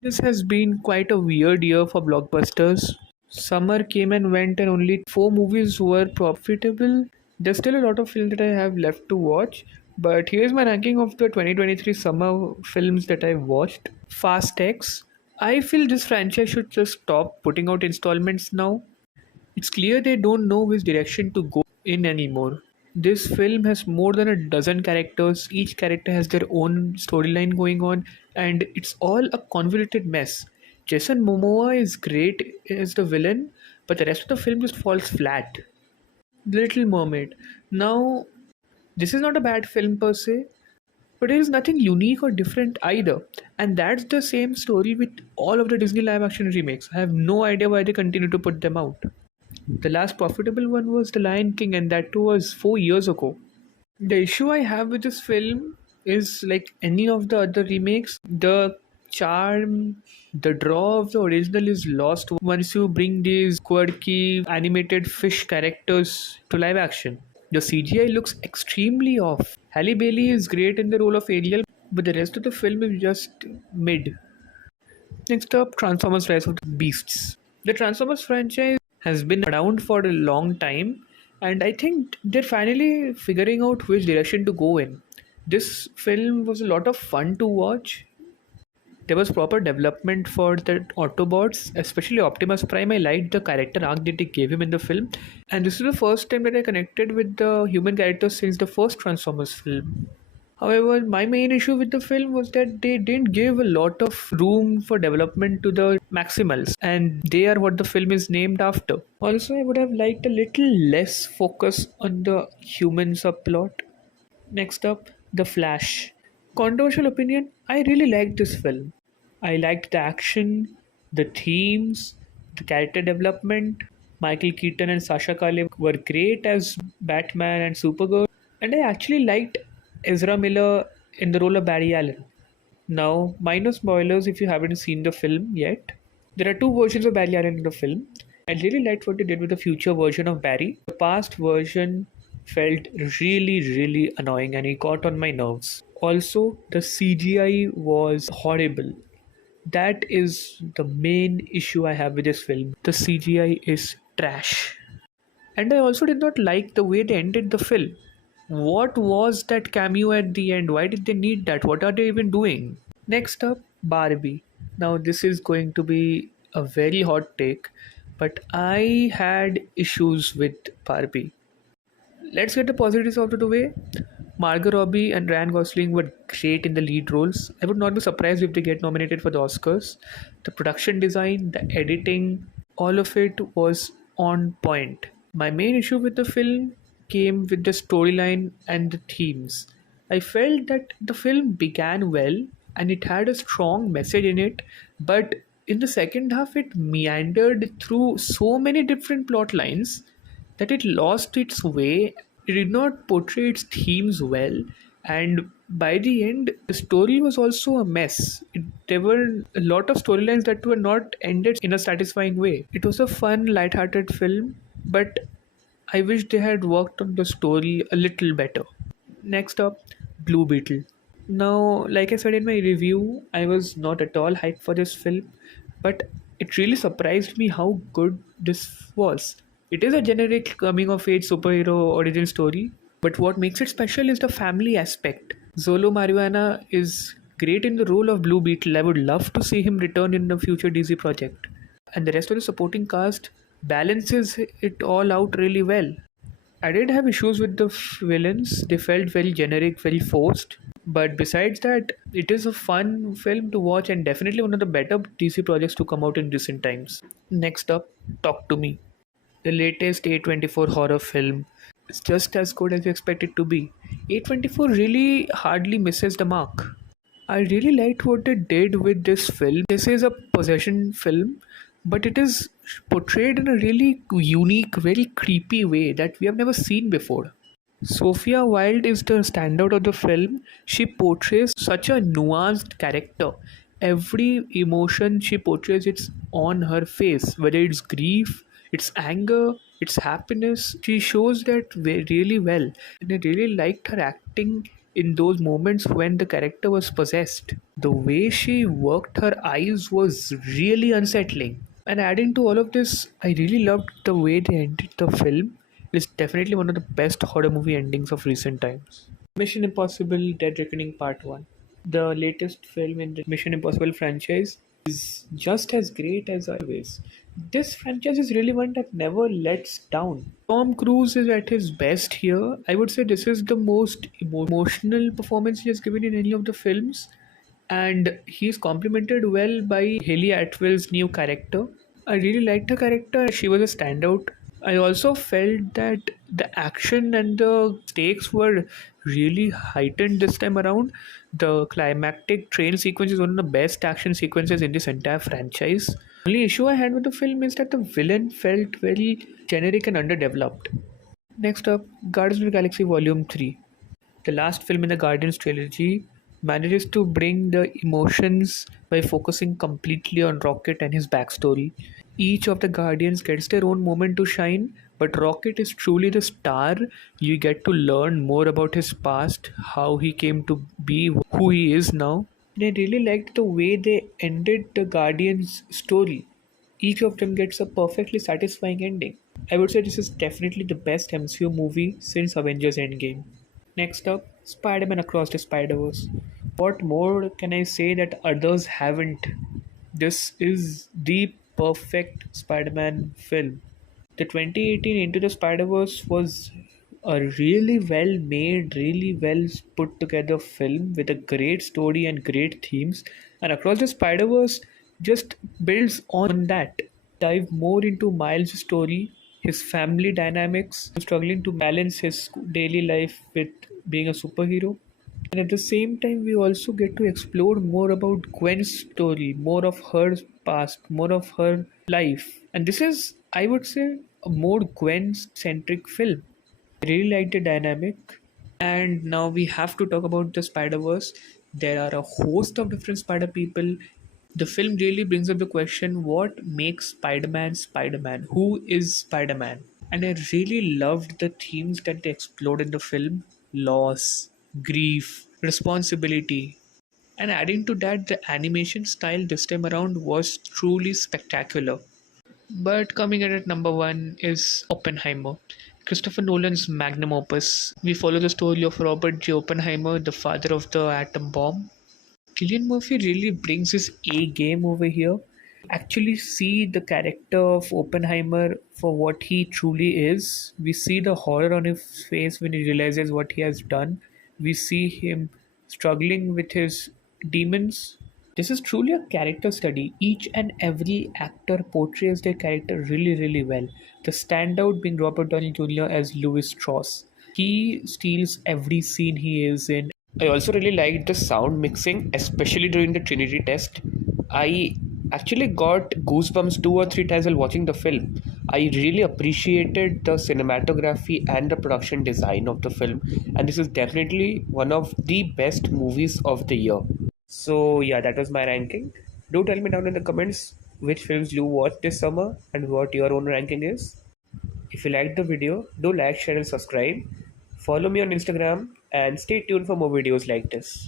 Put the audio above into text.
This has been quite a weird year for blockbusters. Summer came and went, and only four movies were profitable. There's still a lot of films that I have left to watch, but here's my ranking of the 2023 summer films that I watched. Fast X. I feel this franchise should just stop putting out installments now. It's clear they don't know which direction to go in anymore. This film has more than a dozen characters. Each character has their own storyline going on, and it's all a convoluted mess. Jason Momoa is great as the villain, but the rest of the film just falls flat. The Little Mermaid. Now, this is not a bad film per se, but it is nothing unique or different either. And that's the same story with all of the Disney live action remakes. I have no idea why they continue to put them out. The last profitable one was The Lion King, and that too was 4 years ago. The issue I have with this film is like any of the other remakes, the charm, the draw of the original is lost once you bring these quirky animated fish characters to live action. The CGI looks extremely off. Halle Bailey is great in the role of Ariel, but the rest of the film is just mid. Next up, Transformers Rise of the Beasts. The Transformers franchise has been around for a long time, and I think they're finally figuring out which direction to go in. This film was a lot of fun to watch. There was proper development for the Autobots, especially Optimus Prime. I liked the character arc that they gave him in the film, and this is the first time that I connected with the human characters since the first Transformers film. However, my main issue with the film was that they didn't give a lot of room for development to the Maximals, and they are what the film is named after. Also, I would have liked a little less focus on the human subplot. Next up, The Flash. Controversial opinion, I really liked this film. I liked the action, the themes, the character development. Michael Keaton and Sasha Calle were great as Batman and Supergirl, and I actually liked Ezra Miller in the role of Barry Allen. Now, minor spoilers if you haven't seen the film yet. There are two versions of Barry Allen in the film. I really liked what they did with the future version of Barry. The past version felt really, really annoying and it got on my nerves. Also, the CGI was horrible. That is the main issue I have with this film. The CGI is trash. And I also did not like the way they ended the film. What was that cameo at the end? Why did they need that? What are they even doing? Next up, Barbie. Now, this is going to be a very hot take, but I had issues with Barbie. Let's get the positives out of the way. Margot Robbie and Ryan Gosling were great in the lead roles. I would not be surprised if they get nominated for the Oscars. The production design, the editing, all of it was on point. My main issue with the film came with the storyline and the themes. I felt that the film began well and it had a strong message in it, but in the second half, it meandered through so many different plot lines that it lost its way. It did not portray its themes well, and by the end, the story was also a mess. There were a lot of storylines that were not ended in a satisfying way. It was a fun, light-hearted film, but I wish they had worked on the story a little better. Next up, Blue Beetle. Now, like I said in my review, I was not at all hyped for this film, but it really surprised me how good this was. It is a generic coming of age superhero origin story, but what makes it special is the family aspect. Zolo Marijuana is great in the role of Blue Beetle. I would love to see him return in the future DC project. And the rest of the supporting cast balances it all out really well. I did have issues with the villains. They felt very generic, very forced. But besides that, it is a fun film to watch and definitely one of the better DC projects to come out in recent times. Next up, Talk to Me. The latest A24 horror film is just as good as you expect it to be. A24 really hardly misses the mark. I really liked what they did with this film. This is a possession film, but it is portrayed in a really unique, very creepy way that we have never seen before. Sophia Wilde is the standout of the film. She portrays such a nuanced character. Every emotion she portrays, it's on her face, whether it's grief, it's anger, it's happiness. She shows that really well. And I really liked her acting in those moments when the character was possessed. The way she worked her eyes was really unsettling. And adding to all of this, I really loved the way they ended the film. It's definitely one of the best horror movie endings of recent times. Mission Impossible Dead Reckoning Part 1. The latest film in the Mission Impossible franchise is just as great as always. This franchise is really one that never lets down. Tom Cruise is at his best here. I would say this is the most emotional performance he has given in any of the films, and he's complemented well by Haley Atwell's new character. I really liked her character. She was a standout. I also felt that the action and the stakes were really heightened this time around. The climactic train sequence is one of the best action sequences in this entire franchise. Only issue I had with the film is that the villain felt very generic and underdeveloped. Next up, Guardians of the Galaxy Volume 3. The last film in the Guardians trilogy manages to bring the emotions by focusing completely on Rocket and his backstory. Each of the Guardians gets their own moment to shine, but Rocket is truly the star. You get to learn more about his past, how he came to be who he is now. And I really liked the way they ended the Guardians story. Each of them gets a perfectly satisfying ending. I would say this is definitely the best MCU movie since Avengers Endgame. Next up, Spider Man Across the Spider Verse. What more can I say that others haven't? This is the perfect Spider Man film. The 2018 Into the Spider Verse was a really well made, really well put together film with a great story and great themes. And Across the Spider Verse just builds on that. Dive more into Miles' story, his family dynamics, struggling to balance his daily life with being a superhero. And at the same time, we also get to explore more about Gwen's story, more of her past, more of her life. And this is, I would say, a more Gwen centric film. I really like the dynamic. And now we have to talk about the Spider Verse. There are a host of different Spider people. The film really brings up the question, what makes Spider Man Spider Man? Who is Spider Man? And I really loved the themes that they explored in the film: loss, grief, responsibility. And adding to that, the animation style this time around was truly spectacular. But coming in at number one is Oppenheimer, Christopher Nolan's magnum opus. We follow the story of Robert J. Oppenheimer, the father of the atom bomb. Killian Murphy really brings his A game over here. Actually, see the character of Oppenheimer for what he truly is. We see the horror on his face when he realizes what he has done. We see him struggling with his demons. This is truly a character study. Each and every actor portrays their character really, really well. The standout being Robert Downey Jr. as Louis Strauss. He steals every scene he is in. I also really liked the sound mixing, especially during the Trinity test. I actually got goosebumps two or three times while watching the film. I really appreciated the cinematography and the production design of the film, and this is definitely one of the best movies of the year. So, yeah, that was my ranking. Do tell me down in the comments which films you watched this summer and what your own ranking is. If you liked the video, do like, share, and subscribe. Follow me on Instagram and stay tuned for more videos like this.